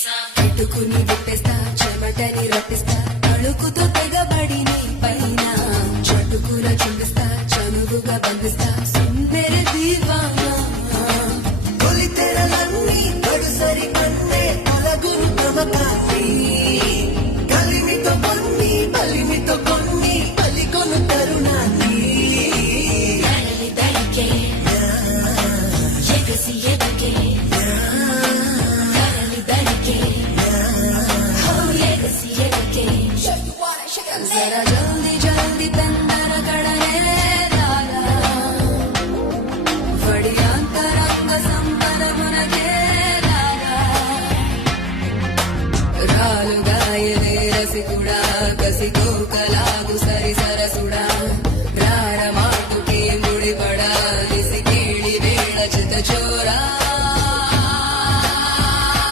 పెట్టుకుని విప్పేస్తా చెమటని రప్పిస్తా అడుగుతో తెగబడి నీ పైన చటుకుల చుండిస్తా చనువుగా బంధిస్తా సుందర దీవానా తొలి తెరలన్నీ గడుసరి కన్నే తొలగును తమకాసి కలిమితో కొన్ని బలిమితో కొన్ని బలికొను తరుణాన్ని దళికే ఎగసి ఎదకే जरा जल्दी जल्दी तंदर कड़ने लाला वडियांतरंग संपर मुनगे लाला रालुगायले रसिकुड़ा कसिको कलागु